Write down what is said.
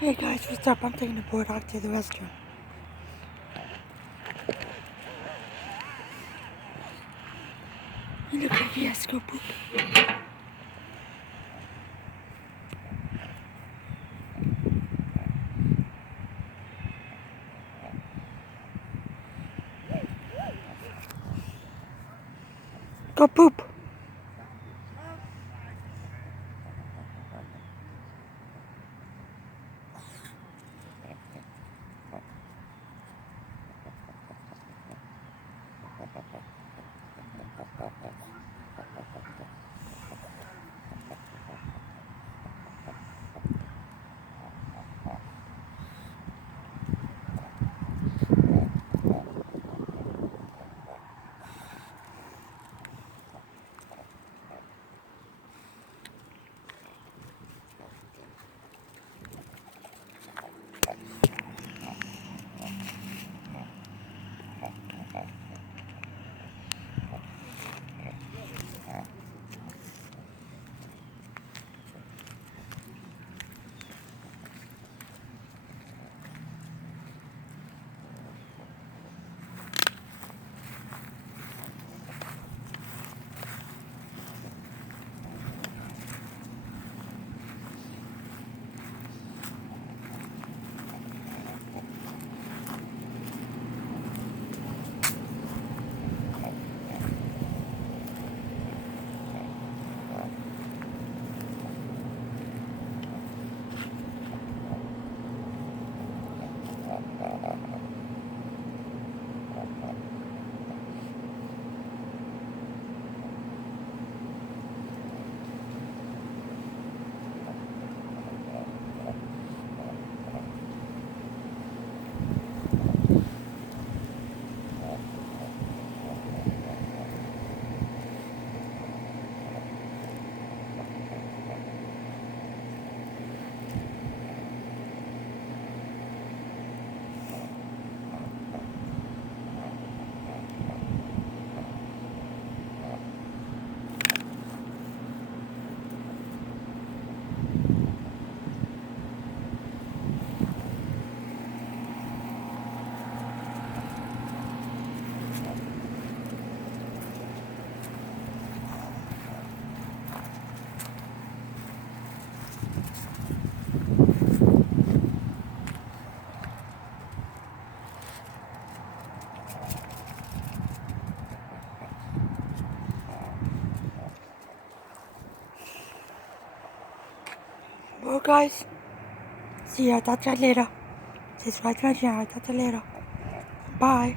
Hey guys, what's up? I'm taking the boy dog to the restroom. And look at he has to go poop. Go poop. Well guys, see ya. Talk to you later. This is right here. Talk to you later. Bye.